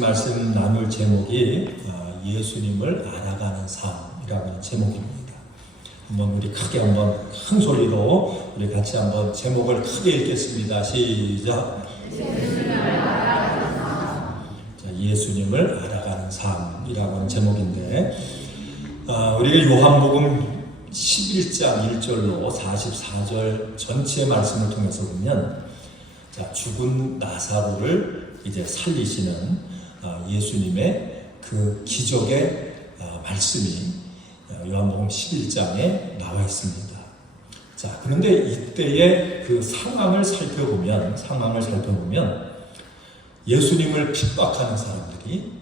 말씀 나눌 제목이 예수님을 알아가는 삶이라고 하는 제목입니다. 한번 우리 크게 한번 큰 소리로 우리 같이 한번 제목을 크게 읽겠습니다. 시작. 예수님을 알아가는 삶이라고 하는 제목인데 우리가 요한복음 11장 1절로 44절 전체 말씀을 통해서 보면 죽은 나사로를 이제 살리시는 예수님의 그 기적의 말씀이 요한복음 11장에 나와 있습니다. 자, 그런데 이때의 그 상황을 살펴보면 예수님을 핍박하는 사람들이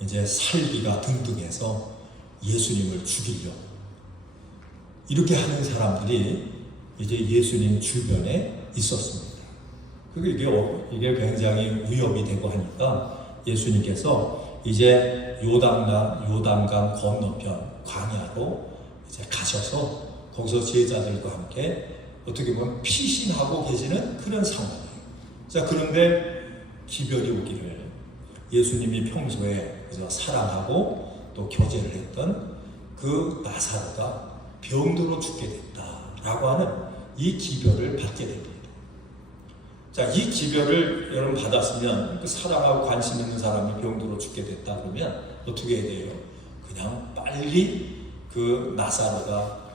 이제 살기가 등등해서 예수님을 죽이려 이렇게 하는 사람들이 이제 예수님 주변에 있었습니다. 이게 굉장히 위협이 되고 하니까 예수님께서 이제 요단강 건너편 광야로 이제 가셔서 거기서 제자들과 함께 어떻게 보면 피신하고 계시는 그런 상황이에요. 자, 그런데 기별이 오기를 예수님이 평소에 사랑하고 또 교제를 했던 그 나사로가 병들어 죽게 됐다라고 하는 이 기별을 받게 됩니다. 자, 이 기별을 여러분 받았으면 그 사랑하고 관심 있는 사람이 병들어 죽게 됐다 그러면 어떻게 해야 돼요? 그냥 빨리 그 나사로가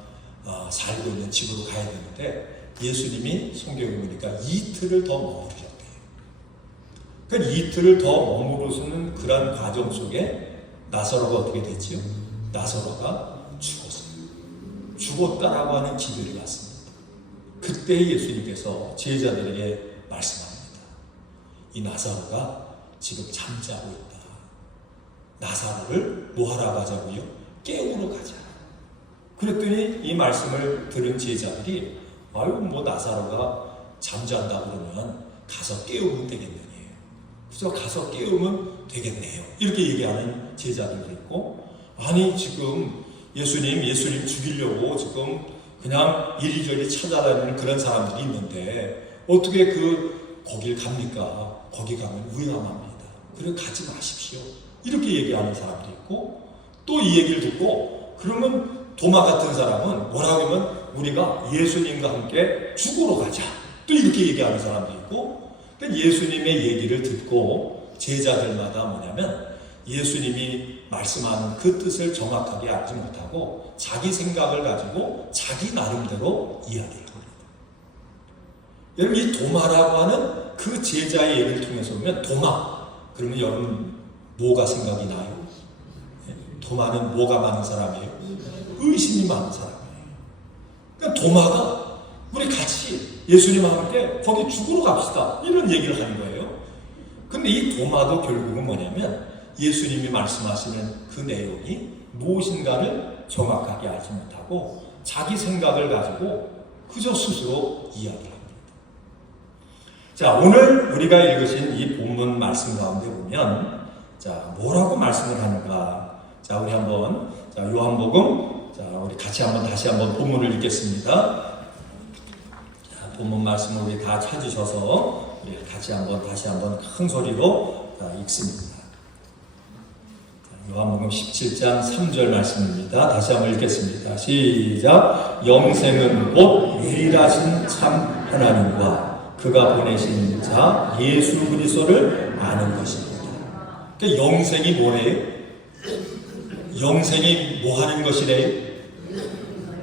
살고 있는 집으로 가야 되는데 예수님이 성경에 보니까 이틀을 더 머무르셨대요. 그러니까 이틀을 더 머무르는 그런 과정 속에 나사로가 어떻게 됐지요? 나사로가 죽었어요. 죽었다라고 하는 기별이 왔습니다. 그때 예수님께서 제자들에게 말씀합니다. 이 나사로가 지금 잠자고 있다. 나사로를 뭐하러 가자고요? 깨우러 가자. 그랬더니 이 말씀을 들은 제자들이 나사로가 잠잔다 그러면 가서 깨우면 되겠네요. 그저 가서 깨우면 되겠네요. 이렇게 얘기하는 제자들도 있고, 아니 지금 예수님 죽이려고 지금 그냥 이리저리 찾아다니는 그런 사람들이 있는데 어떻게 거길 갑니까? 거기 가면 위험합니다. 그래 가지 마십시오. 이렇게 얘기하는 사람도 있고, 또 이 얘기를 듣고 그러면 도마 같은 사람은 뭐라고 하면 우리가 예수님과 함께 죽으러 가자. 또 이렇게 얘기하는 사람도 있고, 예수님의 얘기를 듣고 제자들마다 뭐냐면 예수님이 말씀하는 그 뜻을 정확하게 알지 못하고 자기 생각을 가지고 자기 나름대로 이야기를 합니다. 여러분, 이 도마라고 하는 그 제자의 얘기를 통해서 보면 도마, 그러면 여러분 뭐가 생각이 나요? 도마는 뭐가 많은 사람이에요? 의심이 많은 사람이에요. 그러니까 도마가 우리 같이 예수님과 함께 거기 죽으러 갑시다 이런 얘기를 하는 거예요. 근데 이 도마도 결국은 뭐냐면 예수님이 말씀하시는 그 내용이 무엇인가를 정확하게 알지 못하고 자기 생각을 가지고 그저 스스로 이야기합니다. 자, 오늘 우리가 읽으신 이 본문 말씀 가운데 보면 뭐라고 말씀을 하는가? 자, 우리 한번 요한복음 우리 같이 다시 한번 본문을 읽겠습니다. 자, 본문 말씀을 우리 다 찾으셔서 우리 다시 한번 큰 소리로 읽습니다. 요한복음 17장 3절 말씀입니다. 다시 한번 읽겠습니다. 시작. 영생은 곧 유일하신 참 하나님과 그가 보내신 자 예수 그리스도를 아는 것입니다. 그러니까 영생이 뭐래요? 영생이 뭐 하는 것이래요?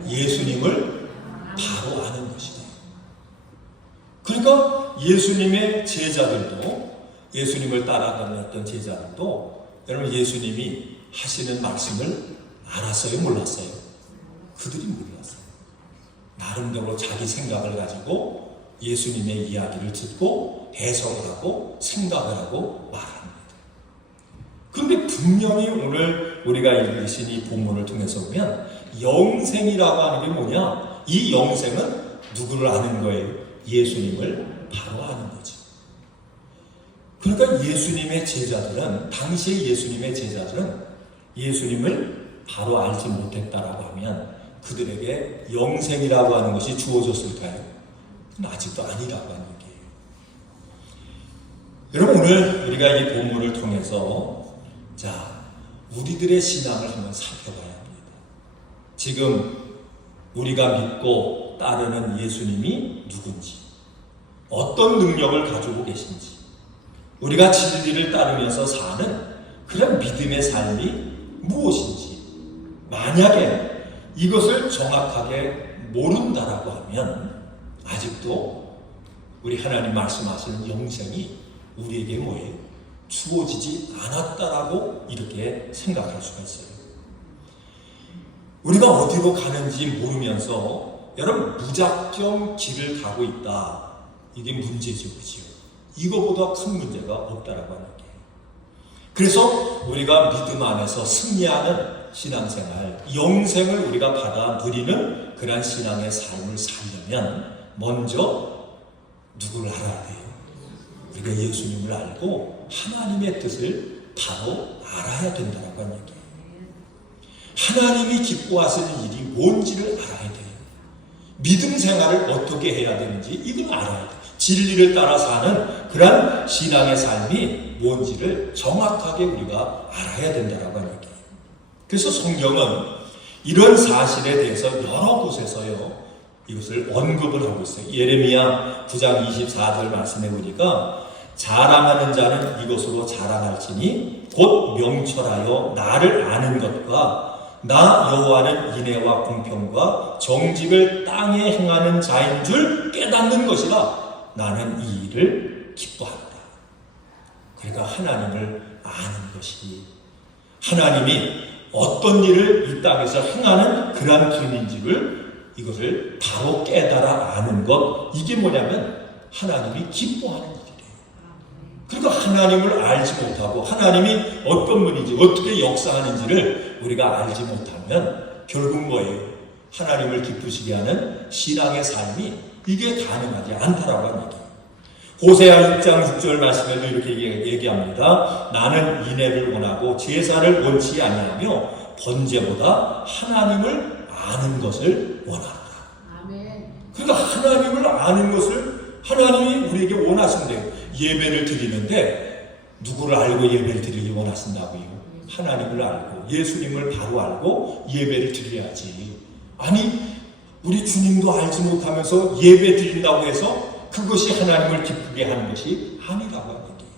예수님을 바로 아는 것이다. 그러니까 예수님의 제자들도, 예수님을 따라다녔던 제자들도 여러분 예수님이 하시는 말씀을 알았어요? 몰랐어요? 그들이 몰랐어요. 나름대로 자기 생각을 가지고 예수님의 이야기를 듣고 해석을 하고 생각을 하고 말합니다. 그런데 분명히 오늘 우리가 읽으신 이 본문을 통해서 보면 영생이라고 하는 게 뭐냐? 이 영생은 누구를 아는 거예요? 예수님을 바로 아는 거죠. 그러니까 예수님의 제자들은, 당시의 예수님의 제자들은 예수님을 바로 알지 못했다라고 하면 그들에게 영생이라고 하는 것이 주어졌을까요? 아직도 아니라고 하는 얘기예요. 여러분, 오늘 우리가 이 본문을 통해서 우리들의 신앙을 한번 살펴봐야 합니다. 지금 우리가 믿고 따르는 예수님이 누군지, 어떤 능력을 가지고 계신지, 우리가 진리를 따르면서 사는 그런 믿음의 삶이 무엇인지, 만약에 이것을 정확하게 모른다라고 하면 아직도 우리 하나님 말씀하시는 영생이 우리에게 뭐예요? 주어지지 않았다라고 이렇게 생각할 수가 있어요. 우리가 어디로 가는지 모르면서 여러분 무작정 길을 가고 있다. 이게 문제죠, 그죠? 이거보다 큰 문제가 없다라고 하는 게. 그래서 우리가 믿음 안에서 승리하는 신앙생활, 영생을 우리가 받아 누리는 그러한 신앙의 삶을 살려면 먼저 누구를 알아야 돼요? 우리가 예수님을 알고 하나님의 뜻을 바로 알아야 된다라고 하는 얘기예요. 하나님이 기뻐하시는 일이 뭔지를 알아야 돼요. 믿음 생활을 어떻게 해야 되는지 이걸 알아야 돼요. 진리를 따라 사는 그런 신앙의 삶이 뭔지를 정확하게 우리가 알아야 된다라고 하는 얘기예요. 그래서 성경은 이런 사실에 대해서 여러 곳에서요 이것을 언급을 하고 있어요. 예레미야 9장 24절 말씀에 보니까 자랑하는 자는 이것으로 자랑할지니 곧 명철하여 나를 아는 것과 나 여호와는 인애와 공평과 정직을 땅에 행하는 자인 줄 깨닫는 것이라 나는 이 일을 기뻐한다. 그러니까 하나님을 아는 것이, 하나님이 어떤 일을 이 땅에서 행하는 그러한 분인지를 이것을 바로 깨달아 아는 것, 이게 뭐냐면 하나님이 기뻐하는 일이래요. 그러니까 하나님을 알지 못하고 하나님이 어떤 분인지 어떻게 역사하는지를 우리가 알지 못하면 결국 뭐예요? 하나님을 기쁘시게 하는 신앙의 삶이 이게 가능하지 않다라고 하는 얘기예요. 호세아 6장 6절 말씀에도 이렇게 얘기합니다. 나는 인애를 원하고 제사를 원치 아니하며 번제보다 하나님을 아는 것을 원한다. 아멘. 그러니까 하나님을 아는 것을 하나님이 우리에게 원하신대요. 예배를 드리는데 누구를 알고 예배를 드리기 원하신다고요? 하나님을 알고 예수님을 바로 알고 예배를 드려야지. 아니 우리 주님도 알지 못하면서 예배 드린다고 해서 그것이 하나님을 기쁘게 하는 것이 아니라고 하는 얘기예요.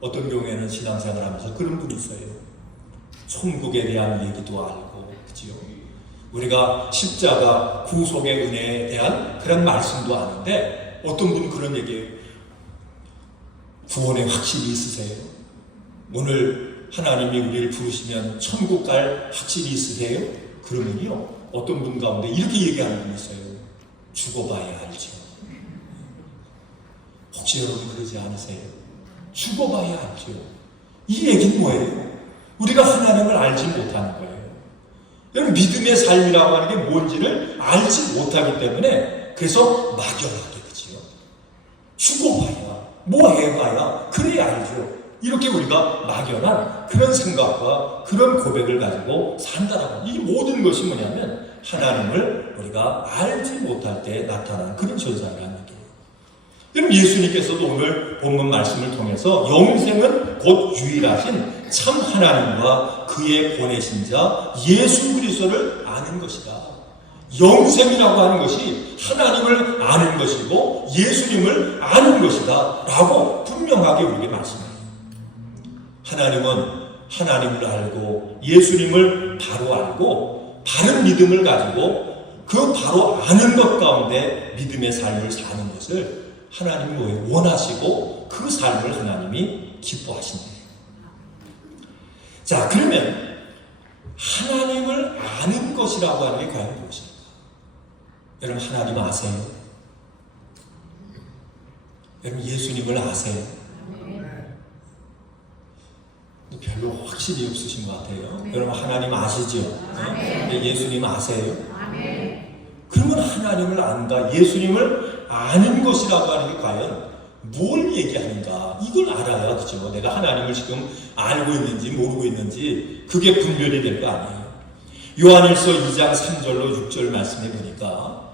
어떤 경우에는 신앙생활 하면서 그런 분이 있어요. 천국에 대한 얘기도 알고, 그지요? 우리가 십자가 구속의 은혜에 대한 그런 말씀도 아는데 어떤 분은 그런 얘기예요. 구원에 확실히 있으세요? 오늘 하나님이 우리를 부르시면 천국 갈 확실히 있으세요? 그러면요 어떤 분 가운데 이렇게 얘기하는 분이 있어요. 죽어봐야 알죠. 혹시 여러분 그러지 않으세요? 죽어봐야 알죠. 이 얘기는 뭐예요? 우리가 하나님을 알지 못하는 거예요. 여러분 믿음의 삶이라고 하는 게 뭔지를 알지 못하기 때문에 그래서 막연하게, 그치요? 죽어봐야, 뭐 해봐야 그래야 알죠. 이렇게 우리가 막연한 그런 생각과 그런 고백을 가지고 산다라고. 이 모든 것이 뭐냐면 하나님을 우리가 알지 못할 때 나타나는 그런 현상이라는 얘기예요. 여러분 예수님께서도 오늘 본문 말씀을 통해서 영생은 곧 유일하신 참 하나님과 그의 보내신 자 예수 그리스도를 아는 것이다. 영생이라고 하는 것이 하나님을 아는 것이고 예수님을 아는 것이다 라고 분명하게 우리에게 말씀해요. 하나님은 하나님을 알고 예수님을 바로 알고 바른 믿음을 가지고 그 바로 아는 것 가운데 믿음의 삶을 사는 것을 하나님이 원하시고 그 삶을 하나님이 기뻐하신대요. 자, 그러면 하나님을 아는 것이라고 하는 게 과연 무엇일까? 여러분 하나님 아세요? 여러분 예수님을 아세요? 별로 확실히 없으신 것 같아요. 여러분 하나님 아시죠? 예수님 아세요? 그러면 하나님을 안다, 예수님을 아는 것이라고 하는 게 과연 뭘 얘기하는가? 이걸 알아야, 그죠? 내가 하나님을 지금 알고 있는지 모르고 있는지 그게 분별이 될 거 아니에요. 요한일서 2장 3절로 6절 말씀해 보니까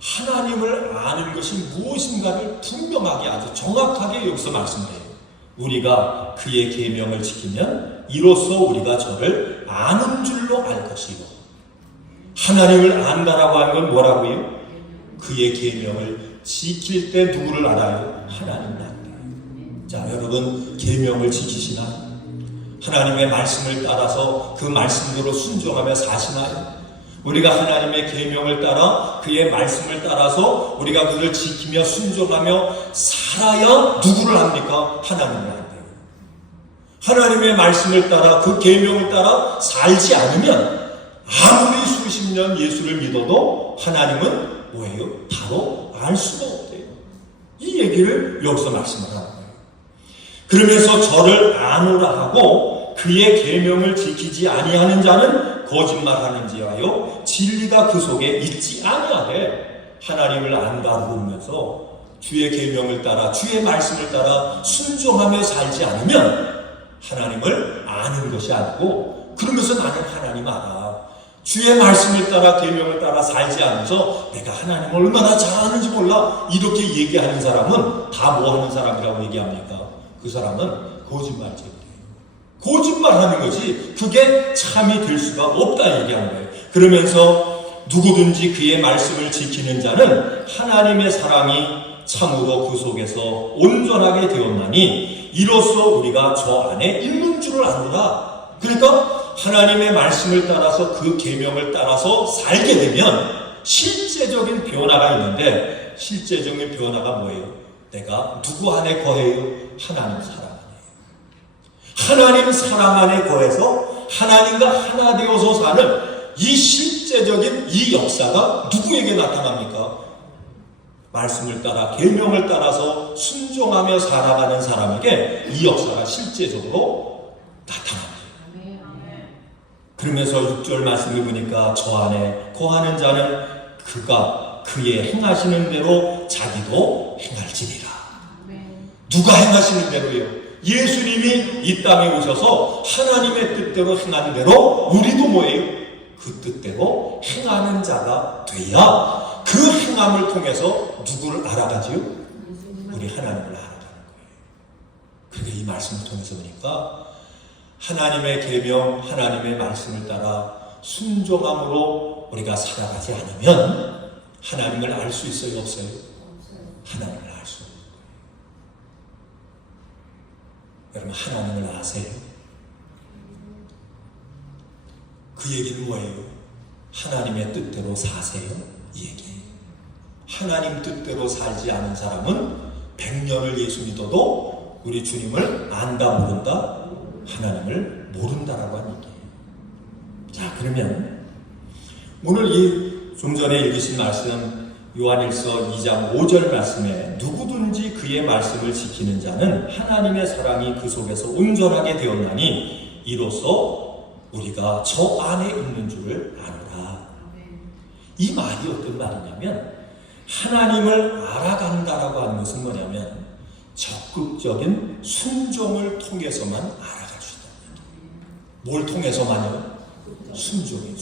하나님을 아는 것이 무엇인가를 분명하게 아주 정확하게 여기서 말씀해요. 우리가 그의 계명을 지키면 이로써 우리가 저를 아는 줄로 알 것이요. 하나님을 안다라고 하는 건 뭐라고요? 그의 계명을 지킬 때 누구를 알아요? 하나님을 안다. 자, 여러분 계명을 지키시나요? 하나님의 말씀을 따라서 그 말씀대로 순종하며 사시나요? 우리가 하나님의 계명을 따라 그의 말씀을 따라서 우리가 그를 지키며 순종하며 살아야 누구를 합니까? 하나님을 안다. 하나님의 말씀을 따라 그 계명을 따라 살지 않으면 아무리 수십 년 예수를 믿어도 하나님은 뭐예요? 바로 알 수가 없대요. 이 얘기를 여기서 말씀을 하는 거예요. 그러면서 저를 아노라 하고 그의 계명을 지키지 아니하는 자는 거짓말하는지하여 진리가 그 속에 있지 아니하되 하나님을 안다 그러면서 주의 계명을 따라 주의 말씀을 따라 순종하며 살지 않으면 하나님을 아는 것이 아니고 그러면서 나는 하나님 알아. 주의 말씀을 따라 계명을 따라 살지 않으면서 내가 하나님을 얼마나 잘 아는지 몰라 이렇게 얘기하는 사람은 다 뭐하는 사람이라고 얘기합니까? 그 사람은 거짓말쟁이에요. 거짓말하는 거지 그게 참이 될 수가 없다 얘기하는 거예요. 그러면서 누구든지 그의 말씀을 지키는 자는 하나님의 사랑이 참으로 그 속에서 온전하게 되었나니 이로써 우리가 저 안에 있는 줄을 아노라. 그러니까 하나님의 말씀을 따라서 그 계명을 따라서 살게 되면 실제적인 변화가 있는데 실제적인 변화가 뭐예요? 내가 누구 안에 거해요? 하나님 사랑 안에. 하나님 사랑 안에 거해서 하나님과 하나 되어서 사는 이 실제적인 이 역사가 누구에게 나타납니까? 말씀을 따라 계명을 따라서 순종하며 살아가는 사람에게 이 역사가 실제적으로 나타납니다. 그러면서 6절 말씀을 보니까 저 안에 거하는 자는 그가 그의 행하시는 대로 자기도 행할지니라. 누가 행하시는 대로요? 예수님이 이 땅에 오셔서 하나님의 뜻대로 행하는 대로 우리도 뭐예요? 그 뜻대로 행하는 자가 돼야 그 행함을 통해서 누구를 알아가지요? 우리 하나님을 알아가는 거예요. 그러니까 이 말씀을 통해서 보니까 하나님의 계명, 하나님의 말씀을 따라 순종함으로 우리가 살아가지 않으면 하나님을 알 수 있어요? 없어요? 하나님을 알 수 없어요. 여러분 하나님을 아세요? 그 얘기는 뭐예요? 하나님의 뜻대로 사세요? 이 얘기예요. 하나님 뜻대로 살지 않은 사람은 100년을 예수 믿어도 우리 주님을 안다 모른다? 하나님을 모른다라고 하는 얘기예요. 자, 그러면 오늘 이 좀 전에 읽으신 말씀 요한일서 2장 5절 말씀에 누구든지 그의 말씀을 지키는 자는 하나님의 사랑이 그 속에서 온전하게 되었나니 이로써 우리가 저 안에 있는 줄을 아노라. 이 말이 어떤 말이냐면 하나님을 알아간다라고 하는 것은 뭐냐면 적극적인 순종을 통해서만 알아갈 수 있다는 얘기예요. 뭘 통해서만요? 순종이에요.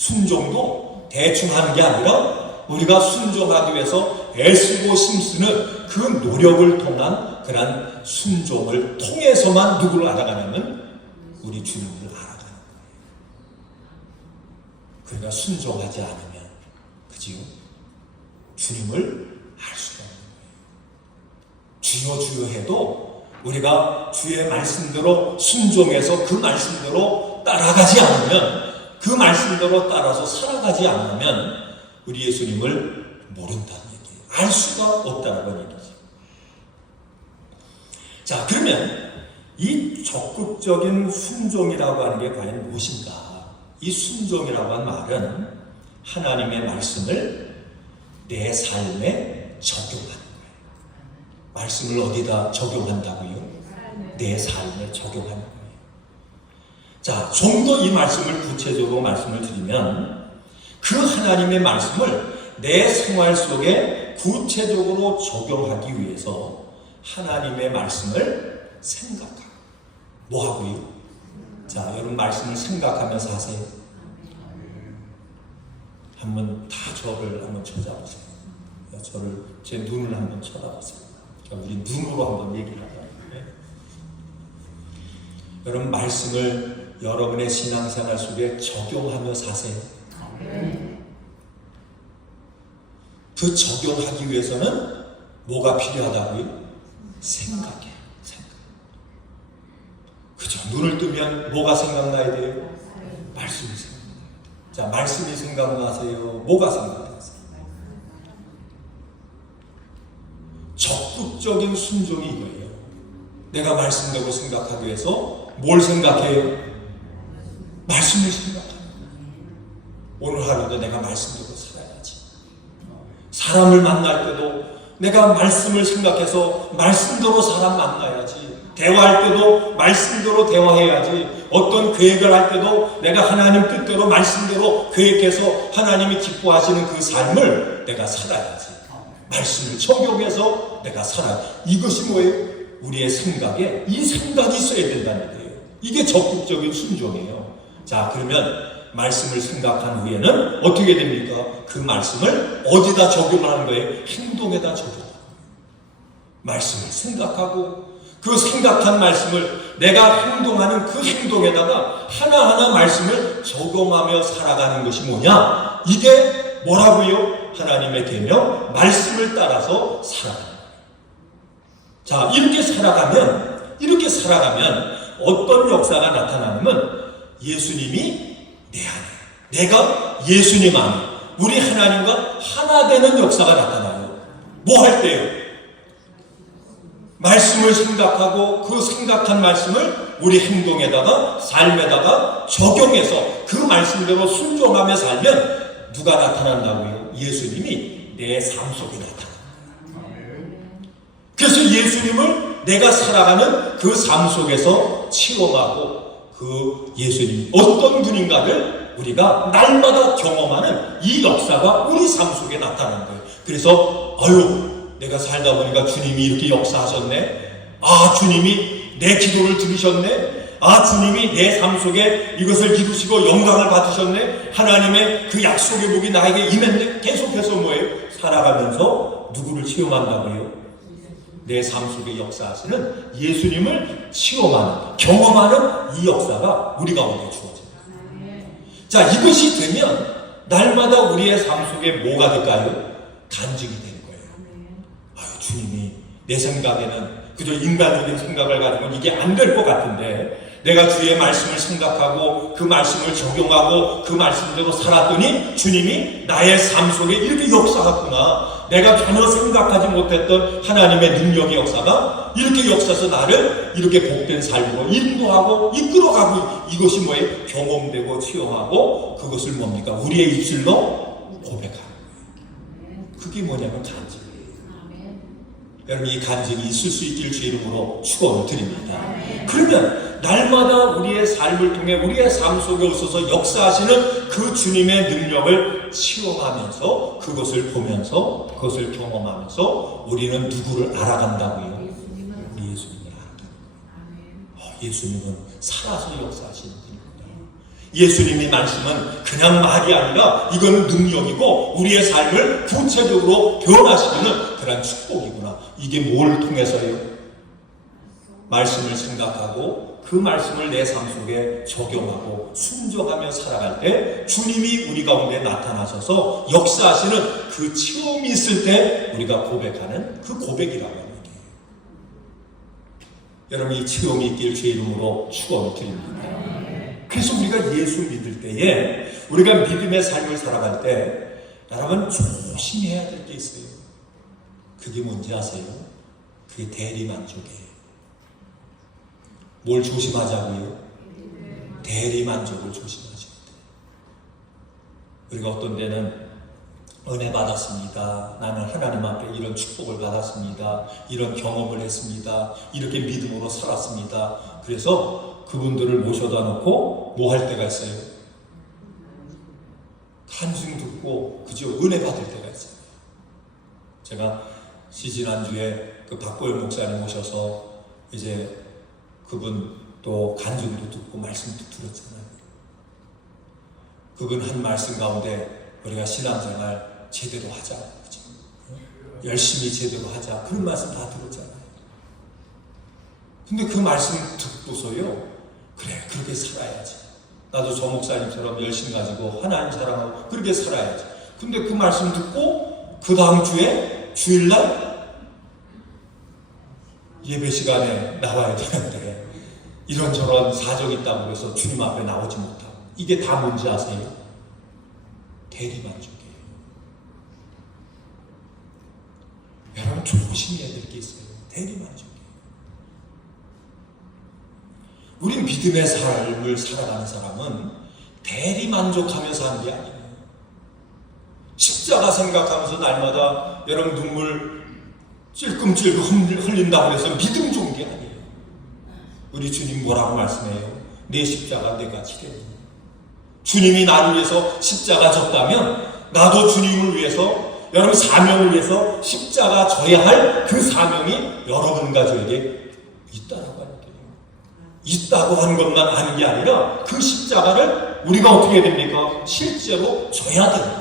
순종도 대충 하는 게 아니라 우리가 순종하기 위해서 애쓰고 힘쓰는 그 노력을 통한 그런 순종을 통해서만 누구를 알아가냐면 우리 주님을 알아가는 거예요. 그러니까 순종하지 않으면 그지요? 주님을 알 수가 없는 거예요. 주여 주여 해도 우리가 주의 말씀대로 순종해서 그 말씀대로 따라가지 않으면 그 말씀대로 따라서 살아가지 않으면 우리 예수님을 모른다는 얘기예요. 알 수가 없다는 얘기죠. 자, 그러면 이 적극적인 순종이라고 하는 게 과연 무엇인가? 이 순종이라고 하는 말은 하나님의 말씀을 내 삶에 적용하는 거예요. 말씀을 어디다 적용한다고요? 내 삶에 적용하는 거예요. 자, 좀 더 이 말씀을 구체적으로 말씀을 드리면 그 하나님의 말씀을 내 생활 속에 구체적으로 적용하기 위해서 하나님의 말씀을 생각하고 뭐 하고요? 자, 여러분 말씀을 생각하면서 하세요. 한번 다 저를 한번 쳐다보세요. 저를 제 눈을 한번 쳐다보세요. 자, 우리 눈으로 한번 얘기를 하자. 여러분, 말씀을 여러분의 신앙생활 속에 적용하며 사세요. 그 적용하기 위해서는 뭐가 필요하다고요? 생각이에요. 생각. 그죠? 눈을 뜨면 뭐가 생각나야 돼요? 말씀이 생각나요. 자, 말씀이 생각나세요? 뭐가 생각나세요? 적극적인 순종이 이거예요. 내가 말씀대로 생각하기 위해서 뭘 생각해요? 말씀을 생각해요. 오늘 하루도 내가 말씀대로 살아야지. 사람을 만날 때도 내가 말씀을 생각해서 말씀대로 사람 만나야지. 대화할 때도 말씀대로 대화해야지. 어떤 계획을 할 때도 내가 하나님 뜻대로 말씀대로 계획해서 하나님이 기뻐하시는 그 삶을 내가 살아야지. 말씀을 적용해서 내가 살아야지. 이것이 뭐예요? 우리의 생각에 이 생각이 있어야 된다는 거예요. 이게 적극적인 순종이에요. 자, 그러면 말씀을 생각한 후에는 어떻게 됩니까? 그 말씀을 어디다 적용하는 거예요? 행동에다 적용하는 거예요. 말씀을 생각하고 그 생각한 말씀을 내가 행동하는 그 행동에다가 하나하나 말씀을 적용하며 살아가는 것이 뭐냐? 이게 뭐라고요? 하나님의 계명, 말씀을 따라서 살아가는 거예요. 자, 이렇게 살아가면 어떤 역사가 나타나냐면 예수님이 내 안에, 내가 예수님 안에, 우리 하나님과 하나 되는 역사가 나타나요. 뭐 할 때요? 말씀을 생각하고 그 생각한 말씀을 우리 행동에다가 삶에다가 적용해서 그 말씀대로 순종하며 살면 누가 나타난다고요? 예수님이 내 삶 속에 나타납니다. 그래서 예수님을 내가 살아가는 그 삶 속에서 체험하고 그 예수님이 어떤 분인가를 우리가 날마다 경험하는 이 역사가 우리 삶 속에 나타나는 거예요. 그래서 내가 살다 보니까 주님이 이렇게 역사하셨네. 아, 주님이 내 기도를 들으셨네. 아, 주님이 내 삶 속에 이것을 이루시고 영광을 받으셨네. 하나님의 그 약속의 복이 나에게 임했네. 계속해서 뭐예요? 살아가면서 누구를 체험한다고요? 내 삶 속에 역사하시는 예수님을 체험하는, 경험하는 이 역사가 우리 가운데 주어집니다. 자, 이것이 되면 날마다 우리의 삶 속에 뭐가 될까요? 간증이 되는 거예요. 주님이 내 생각에는 그저 인간적인 생각을 가지고는 이게 안 될 것 같은데 내가 주의 말씀을 생각하고 그 말씀을 적용하고 그 말씀대로 살았더니 주님이 나의 삶 속에 이렇게 역사했구나. 내가 전혀 생각하지 못했던 하나님의 능력의 역사가 이렇게 역사해서 나를 이렇게 복된 삶으로 인도하고 이끌어가고, 이것이 뭐예요? 경험되고 체험하고, 그것을 뭡니까? 우리의 입술로 고백하는 거예요. 그게 뭐냐면 간증이에요. 여러분, 이 간증이 있을 수 있기를 주 이름으로 축원을 드립니다. 그러면 날마다 우리의 삶을 통해 우리의 삶 속에 있어서 역사하시는 그 주님의 능력을 체험하면서 그것을 보면서 그것을 경험하면서 우리는 누구를 알아간다고요? 예수님을 알아간다고요. 예수님은 살아서 역사하시는 분입니다. 예수님의 말씀은 그냥 말이 아니라 이거는 능력이고 우리의 삶을 구체적으로 변화시키는 그런 축복이구나. 이게 뭘 통해서요? 말씀을 생각하고 그 말씀을 내 삶 속에 적용하고 순종하며 살아갈 때 주님이 우리 가운데 나타나셔서 역사하시는 그 체험이 있을 때 우리가 고백하는 그 고백이라고 하는 게, 여러분, 이 체험이 있길 제 이름으로 축원을 드립니다. 그래서 우리가 예수 믿을 때에, 우리가 믿음의 삶을 살아갈 때 여러분 조심해야 될 게 있어요. 그게 뭔지 아세요? 그게 대리만족이에요. 뭘 조심하자고요? 대리만족을 조심하셔야 돼요. 우리가 어떤 데는 은혜 받았습니다. 나는 하나님 앞에 이런 축복을 받았습니다. 이런 경험을 했습니다. 이렇게 믿음으로 살았습니다. 그래서 그분들을 모셔다 놓고 뭐 할 때가 있어요? 간증 듣고 그저 은혜 받을 때가 있어요. 제가 지난주에 그 박보영 목사님 오셔서 이제 그분 또 간증도 듣고 말씀도 들었잖아요. 그분 한 말씀 가운데 우리가 신앙생활 제대로 하자. 그죠? 열심히 제대로 하자. 그런 말씀 다 들었잖아요. 근데 그 말씀 듣고서요, 그래, 그렇게 살아야지. 나도 저 목사님처럼 열심히 가지고 하나님 사랑하고 그렇게 살아야지. 근데 그 말씀 듣고 그 다음 주에 주일날 예배 시간에 나와야 되는데 이런저런 사정이 있다고 해서 주님 앞에 나오지 못하고, 이게 다 뭔지 아세요? 대리만족이에요. 여러분 조심해야 될 게 있어요. 대리만족이에요. 우리 믿음의 삶을 살아가는 사람은 대리만족하면서 하는 게 아니에요. 십자가 생각하면서 날마다 여러분 눈물 찔끔찔끔 흘린다고 해서 믿음 좋은 게 아니에요. 우리 주님 뭐라고 말씀해요? 내 십자가 내가 지려. 주님이 나를 위해서 십자가 졌다면 나도 주님을 위해서, 여러분 사명을 위해서 십자가 져야 할 그 사명이 여러분과 저에게 있다라고 하는 거예요. 있다고 하는 것만 아는 게 아니라 그 십자가를 우리가 어떻게 해야 됩니까? 실제로 져야 됩니다.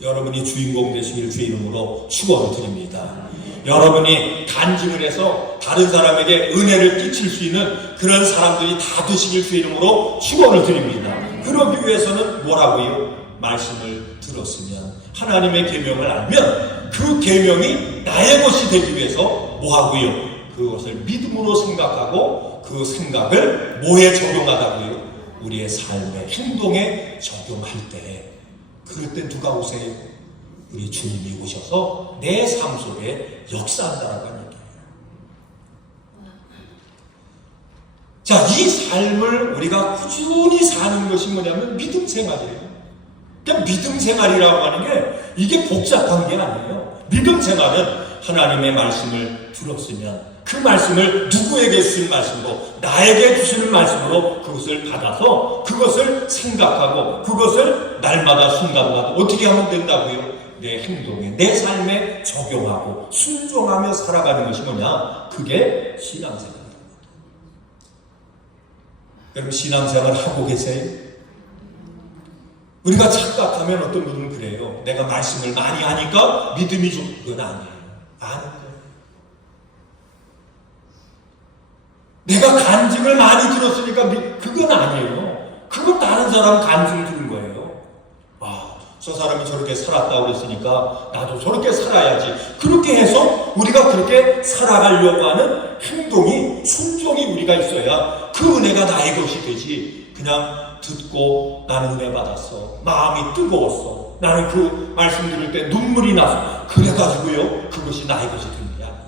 여러분이 주인공 되시길 주의 이름으로 축원을 드립니다. 여러분이 간증을 해서 다른 사람에게 은혜를 끼칠 수 있는 그런 사람들이 다 되시길 주의 이름으로 축원을 드립니다. 그러기 위해서는 뭐라고요? 말씀을 들었으면, 하나님의 계명을 알면 그 계명이 나의 것이 되기 위해서 뭐하고요? 그것을 믿음으로 생각하고 그 생각을 뭐에 적용하다고요? 우리의 삶의 행동에 적용할 때, 그럴 때 누가 오세요? 우리 주님이 오셔서 내 삶 속에 역사한다라고 하는 얘기예요. 자, 이 삶을 우리가 꾸준히 사는 것이 뭐냐면 믿음 생활이에요. 그러니까 믿음 생활이라고 하는 게 이게 복잡한 게 아니에요. 믿음 생활은 하나님의 말씀을 들었으면 그 말씀을 누구에게 주신 말씀으로, 나에게 주시는 말씀으로 그것을 받아서 그것을 생각하고 그것을 날마다 순간마다 어떻게 하면 된다고요? 내 행동에, 내 삶에 적용하고 순종하며 살아가는 것이 뭐냐? 그게 신앙생활입니다. 여러분 신앙생활 하고 계세요? 우리가 착각하면 어떤 분은 그래요. 내가 말씀을 많이 하니까 믿음이 좀, 그건 아니에요. 아는 거예요. 내가 간증을 많이 들었으니까 그건 아니에요. 그건 다른 사람 간증을 들은 거예요. 와, 저 사람이 저렇게 살았다고 그랬으니까 나도 저렇게 살아야지. 그렇게 해서 우리가 그렇게 살아가려고 하는 행동이, 순종이 우리가 있어야 그 은혜가 나의 것이 되지. 그냥 듣고 나는 은혜 받았어, 마음이 뜨거웠어, 나는 그 말씀 들을 때 눈물이 나서 그래가지고요 그것이 나의 것이 된 게 아니에요.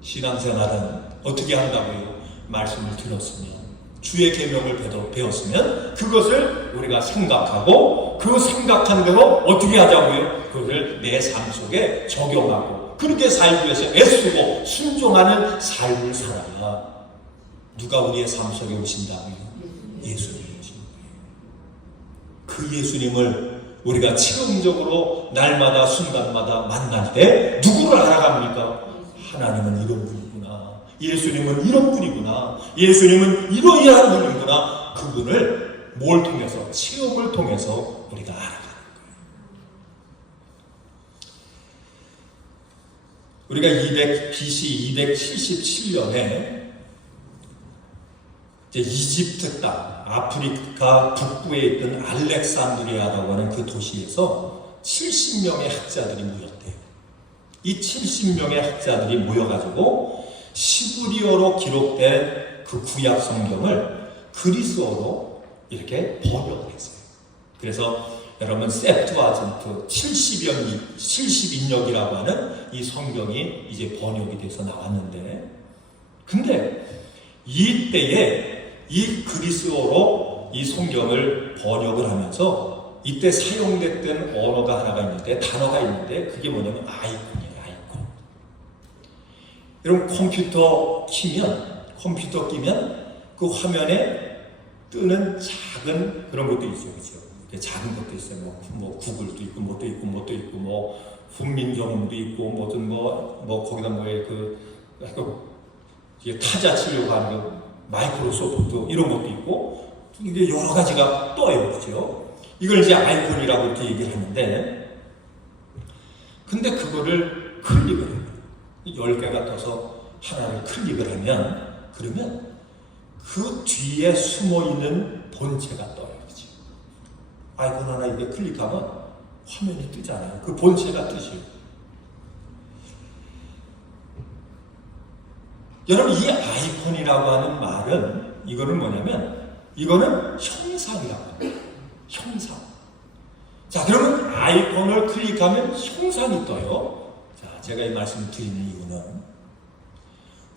신앙생활은 어떻게 한다고요? 말씀을 들었으면, 주의 계명을 배웠으면 그것을 우리가 생각하고 그 생각한 대로 어떻게 하자고요? 그것을 내 삶 속에 적용하고 그렇게 살기 위해서 애쓰고 순종하는 삶을 살아야 누가 우리의 삶 속에 오신다고요? 예수님이 오신 거예요. 그 예수님을 우리가 체험적으로 날마다 순간마다 만날 때 누구를 알아갑니까? 하나님은 이런 분이구나, 예수님은 이런 분이구나, 예수님은 이러이러한 분이구나. 그분을 뭘 통해서? 체험을 통해서 우리가 알아가는 거예요. 우리가 BC 277년에 이집트 땅, 아프리카 북부에 있던 알렉산드리아라고 하는 그 도시에서 70명의 학자들이 모였대요. 이 70명의 학자들이 모여가지고 시브리어로 기록된 그 구약 성경을 그리스어로 이렇게 번역을 했어요. 그래서 여러분 셉투아진트 70인역이라고 하는 이 성경이 이제 번역이 돼서 나왔는데, 근데 이때에 이 그리스어로 이 성경을 번역을 하면서 이때 사용됐던 언어가 하나가 있는데, 단어가 있는데 그게 뭐냐면 아이콘이에요. 아이콘. 여러분 컴퓨터 끼면 그 화면에 뜨는 작은 그런 것도 있어요. 그렇죠? 작은 것도 있어요. 뭐 구글도 있고 뭣도 있고 뭐 훈민정음도 있고 뭐든 뭐 거기다 이게 타자 치려고 하는 거, 마이크로소프트 이런 것도 있고 이게 여러 가지가 떠요. 그렇죠? 이걸 이제 아이콘이라고 이렇게 얘기를 하는데, 근데 그거를 클릭을 해요. 10개가 떠서 하나를 클릭을 하면, 그러면 그 뒤에 숨어있는 본체가 떠요. 그치? 아이콘 하나 이렇게 클릭하면 화면이 뜨잖아요. 그 본체가 뜨죠. 여러분, 이 아이콘이라고 하는 말은, 이거는 뭐냐면, 이거는 형상이라고 합니다. 형상. 자, 그러면 아이콘을 클릭하면 형상이 떠요. 자, 제가 이 말씀을 드리는 이유는,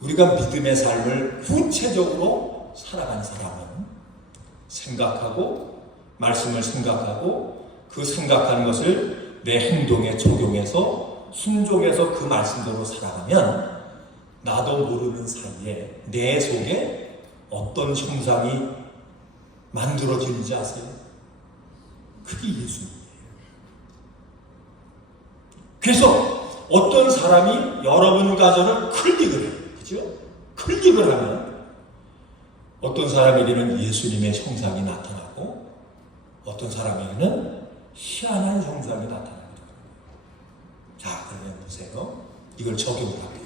우리가 믿음의 삶을 구체적으로 살아가는 사람은 생각하고, 말씀을 생각하고, 그 생각하는 것을 내 행동에 적용해서 순종해서 그 말씀대로 살아가면, 나도 모르는 사이에 내 속에 어떤 형상이 만들어지는지 아세요? 그게 예수님이에요. 그래서 어떤 사람이 여러분 가정을 클릭을 해요. 그죠? 클릭을 하면 어떤 사람에게는 예수님의 형상이 나타나고 어떤 사람에게는 희한한 형상이 나타납니다. 자, 그러면 보세요. 이걸 적용을 할게요.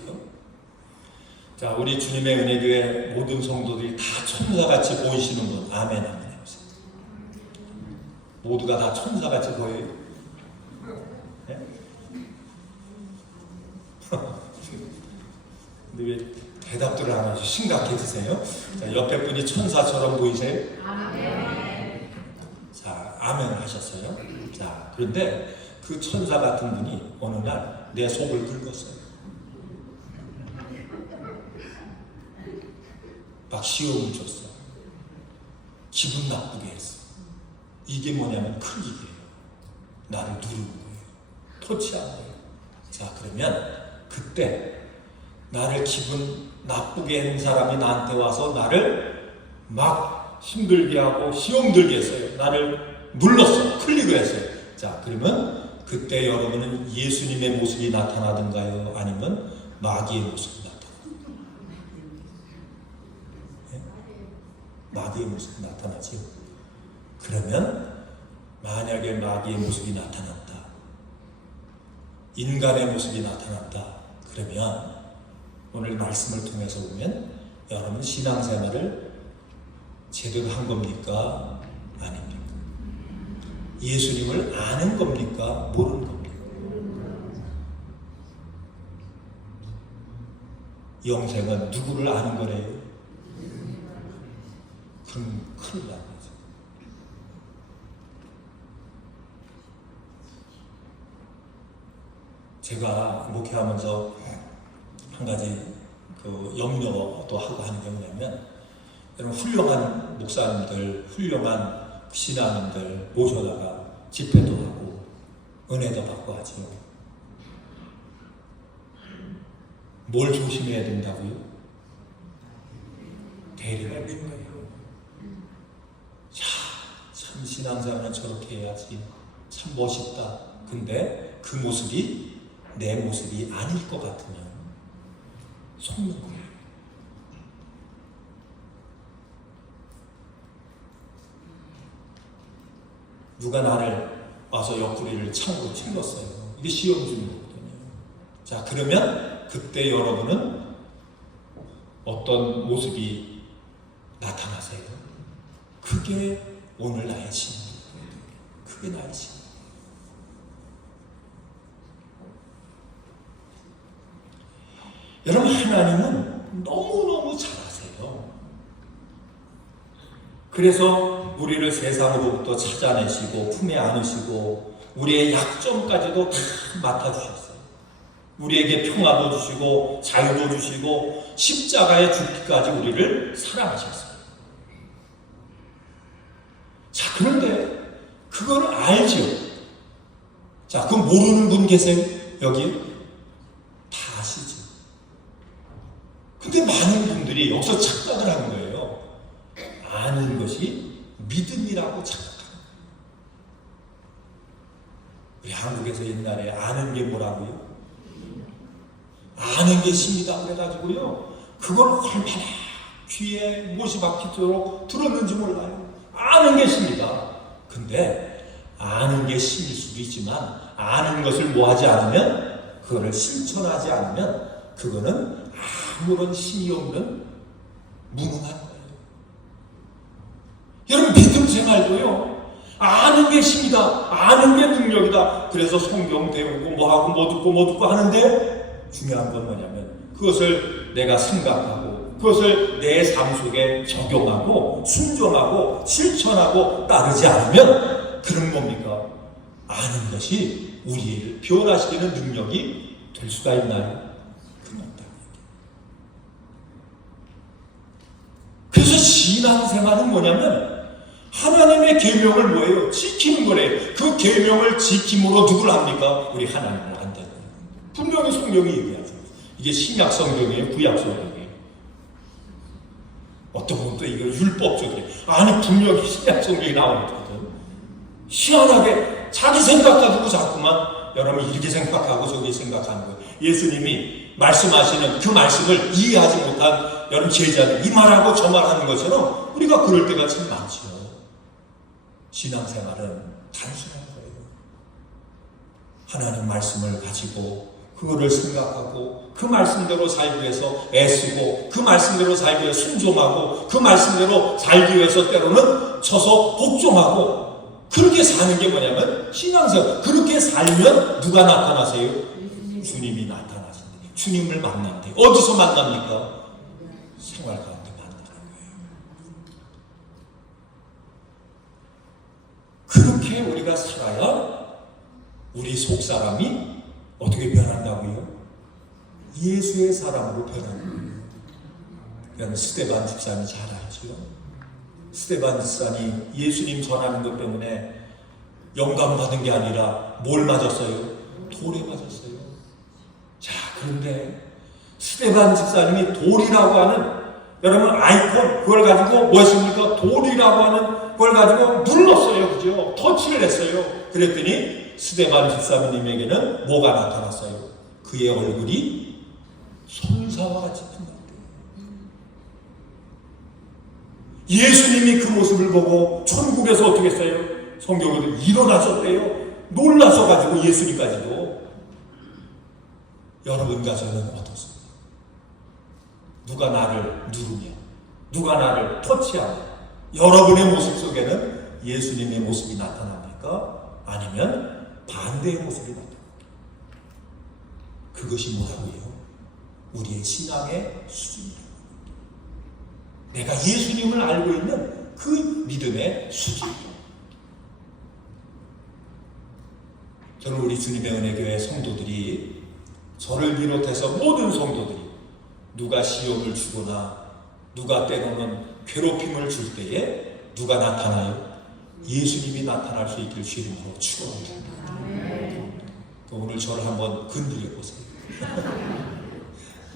자, 우리 주님의 은혜교회 모든 성도들이 다 천사같이 보이시는 분, 아멘 한번 해보세요. 모두가 다 천사같이 보여요? 네? 근데 왜 대답들을 안 하죠? 심각해지세요? 자, 옆에 분이 천사처럼 보이세요? 아멘. 자, 아멘 하셨어요? 자, 그런데 그 천사 같은 분이 어느 날 내 속을 긁었어요. 막 시험을 줬어. 기분 나쁘게 했어. 이게 뭐냐면 클릭이에요. 나를 누르는 거예요. 터치한 거예요. 자, 그러면 그때 나를 기분 나쁘게 한 사람이 나한테 와서 나를 막 힘들게 하고 시험 들게 했어요. 나를 눌렀어. 클릭을 했어요. 자, 그러면 그때 여러분은 예수님의 모습이 나타나던가요? 아니면 마귀의 모습이 나타나던가요? 네? 마귀의 모습이 나타나죠. 그러면 만약에 마귀의 모습이 나타났다, 인간의 모습이 나타났다, 그러면 오늘 말씀을 통해서 보면 여러분 신앙생활을 제대로 한 겁니까? 아닙니까? 예수님을 아는 겁니까? 모르는 겁니까? 영생은 누구를 아는 거래요? 그럼 큰일 나는 거죠. 제가 목회하면서 한 가지 그 염려도 하고 하는 게 뭐냐면, 여러분 훌륭한 목사님들, 훌륭한 신앙인들 모셔다가 집회도 하고 은혜도 받고 하죠. 뭘 조심해야 된다고요? 대리가 중요해요. 참 신앙생활은 저렇게 해야지, 참 멋있다. 근데 그 모습이 내 모습이 아닐 것 같으면 속는 거예요. 누가 나를 와서 옆구리를 창으로 찔렀어요. 이게 시험 주는 거거든요. 자, 그러면 그때 여러분은 어떤 모습이 나타나세요? 그게 오늘 나의 신입니다. 그게 나의 신입니다. 여러분, 하나님은 너무너무 잘하세요. 그래서 우리를 세상으로부터 찾아내시고 품에 안으시고 우리의 약점까지도 다 맡아주셨어요. 우리에게 평화도 주시고 자유도 주시고 십자가에 죽기까지 우리를 사랑하셨어요. 자, 그런데 그걸 알죠? 자, 그럼 모르는 분 계세요? 여기? 다 아시죠? 근데 많은 분들이 여기서 착각을 하는 거예요. 아는 것이 믿음이라고 착각합니다. 우리 한국에서 옛날에 아는 게 뭐라고요? 아는 게 신이다 그래가지고요, 그걸 얼마나 귀에 못이 박히도록 들었는지 몰라요. 아는 게 신이다. 근데 아는 게 신일 수도 있지만 아는 것을 뭐하지 않으면, 그거를 실천하지 않으면 그거는 아무런 힘이 없는 무능한 거예요. 여러분, 믿음 생활도요, 아는 게 힘이다, 아는 게 능력이다. 그래서 성경 배우고 뭐하고 뭐 듣고 하는데, 중요한 건 뭐냐면 그것을 내가 생각하고 그것을 내 삶 속에 적용하고 순종하고 실천하고 따르지 않으면, 그런 뭡니까? 아는 것이 우리를 변화시키는 능력이 될 수가 있나요? 그건 없다. 그래서 신앙생활은 뭐냐면 하나님의 계명을 뭐예요? 지키는 거래요. 그 계명을 지킴으로 누구를 합니까? 우리 하나님을 한다는 거예요. 분명히 성경이 얘기하죠. 이게 신약 성경이에요, 구약 성경이에요. 어떤 분은 또 이거 율법적이래. 아니, 분명히 신약 성경이 나오거든. 희한하게 자기 생각 가지고 자꾸만 여러분이 이렇게 생각하고 저기 생각하는 거예요. 예수님이 말씀하시는 그 말씀을 이해하지 못한 여러분 제자들, 이 말하고 저 말하는 것처럼 우리가 그럴 때가 참 많죠. 신앙생활은 단순한 거예요. 하나님 말씀을 가지고 그거를 생각하고 그 말씀대로 살기 위해서 애쓰고 그 말씀대로 살기 위해서 순종하고 그 말씀대로 살기 위해서 때로는 쳐서 복종하고, 그렇게 사는 게 뭐냐면 신앙생활. 그렇게 살면 누가 나타나세요? 주님이 나타나신대. 주님을 만난대. 어디서 만납니까? 생활 가운데 만나는 거예요. 그렇게 우리가 살아야 우리 속사람이 어떻게 변한다고요? 예수의 사람으로 변하는 거예요. 스데반 집사님이 잘 알죠. 스데반 집사님이 예수님 전하는 것 때문에 영감 받은 게 아니라 뭘 맞았어요? 돌에 맞았어요. 자, 그런데 스데반 집사님이 돌이라고 하는, 여러분 아이콘 그걸 가지고 뭐 했습니까? 돌이라고 하는 그걸 가지고 눌렀어요. 그죠? 터치를 했어요. 그랬더니 스데반 집사님에게는 뭐가 나타났어요? 그의 얼굴이 손사와 같이 빛났대요. 예수님이 그 모습을 보고 천국에서 어떻게 했어요? 성경으로 일어나셨대요. 놀라서 가지고 예수님까지도. 여러분과 저는 어떻습니까? 누가 나를 누르며, 누가 나를 터치하며 여러분의 모습 속에는 예수님의 모습이 나타납니까? 아니면 반대의 모습이 나타납니까? 그것이 뭐라고요? 우리의 신앙의 수준이라고. 내가 예수님을 알고 있는 그 믿음의 수준이요. 저는 우리 주님의 은혜교회 성도들이, 저를 비롯해서 모든 성도들이 누가 시험을 주거나 누가 때로는 괴롭힘을 줄 때에 누가 나타나요? 예수님이 나타날 수 있길 주님으로 축원합니다. 오늘 저를 한번 건드려 보세요.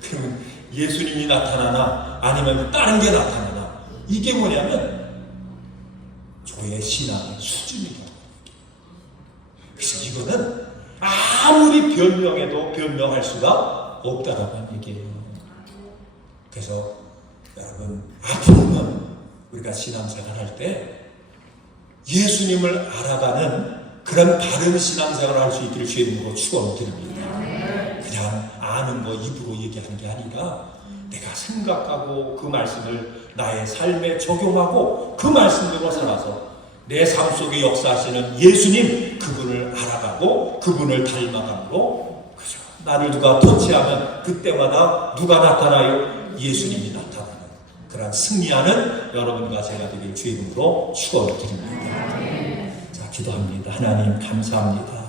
그러면 예수님이 나타나나 아니면 다른 게 나타나나, 이게 뭐냐면 저의 신앙의 수준이다. 그래서 이거는 아무리 변명해도 변명할 수가 없다라는 얘기예요. 그래서 여러분, 앞으로는 우리가 신앙생활 할 때 예수님을 알아가는 그런 바른 신앙생활을 할 수 있기를 주님으로 축원을 드립니다. 그냥 아는 거 입으로 얘기하는 게 아니라 내가 생각하고 그 말씀을 나의 삶에 적용하고 그 말씀대로 살아서 내 삶 속에 역사하시는 예수님, 그분을 알아가고 그분을 닮아감으로, 그죠? 나를 누가 터치하면 그때마다 누가 나타나요? 예수님이 나타나는 그런 승리하는 여러분과 제가 되길 주의 이름으로 축원을 드립니다. 자, 기도합니다. 하나님 감사합니다.